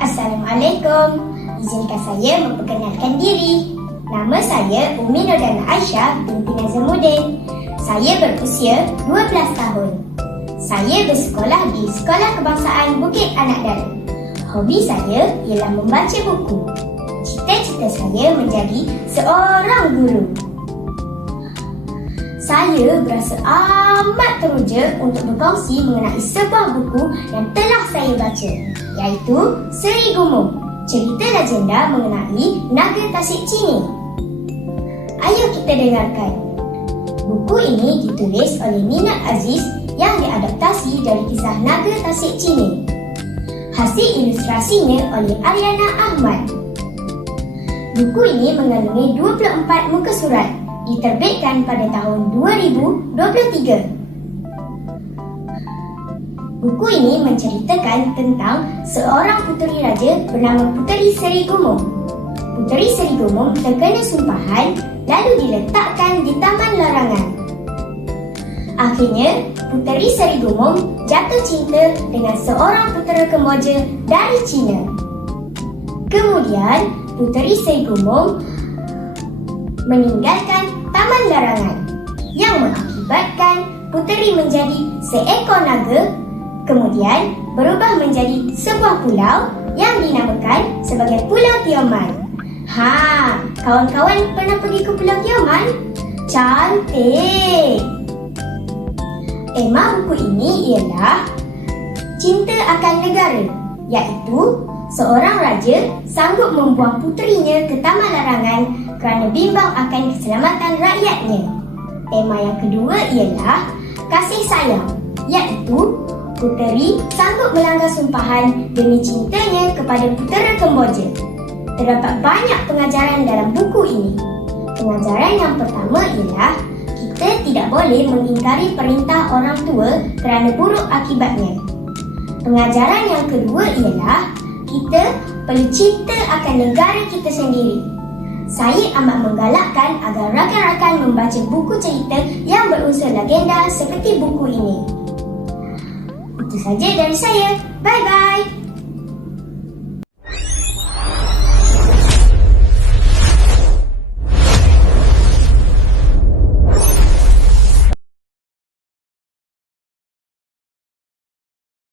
Assalamualaikum. Izinkan saya memperkenalkan diri. Nama saya Umi Nurdana Aisyah binti Nazamuddin. Saya berusia 12 tahun. Saya bersekolah di Sekolah Kebangsaan Bukit Anak Dara. Hobi saya ialah membaca buku. Cita-cita saya menjadi seorang guru. Saya berasa amat teruja untuk berkongsi mengenai sebuah buku yang telah saya baca, iaitu Seri Gumung, cerita legenda mengenai Naga Tasik Chine. Ayo kita dengarkan. Buku ini ditulis oleh Nina Aziz yang diadaptasi dari kisah Naga Tasik Chine. Hasil ilustrasinya oleh Ariana Ahmad. Buku ini mengandungi 24 muka surat, diterbitkan pada tahun 2023. Buku ini menceritakan tentang seorang puteri raja bernama Puteri Seri Gumung. Puteri Seri Gumung terkena sumpahan lalu diletakkan di taman larangan. Akhirnya, Puteri Seri Gumung jatuh cinta dengan seorang putera kemboja dari China. Kemudian, Puteri Seri Gumung meninggalkan taman larangan yang mengakibatkan puteri menjadi seekor naga, kemudian berubah menjadi sebuah pulau yang dinamakan sebagai Pulau Tioman. Kawan-kawan pernah pergi ke Pulau Tioman? Cantik! Tema buku ini ialah Cinta Akan Negara, iaitu seorang raja sanggup membuang puterinya ke taman larangan kerana bimbang akan keselamatan rakyatnya. Tema yang kedua ialah kasih sayang, iaitu puteri sanggup melanggar sumpahan demi cintanya kepada putera kemboja. Terdapat banyak pengajaran dalam buku ini. Pengajaran yang pertama ialah kita tidak boleh mengingkari perintah orang tua kerana buruk akibatnya. Pengajaran yang kedua ialah kita perlu cinta akan negara kita sendiri. Saya amat menggalakkan agar rakan-rakan membaca buku cerita yang berunsur legenda seperti buku ini. Itu saja dari saya. Bye-bye.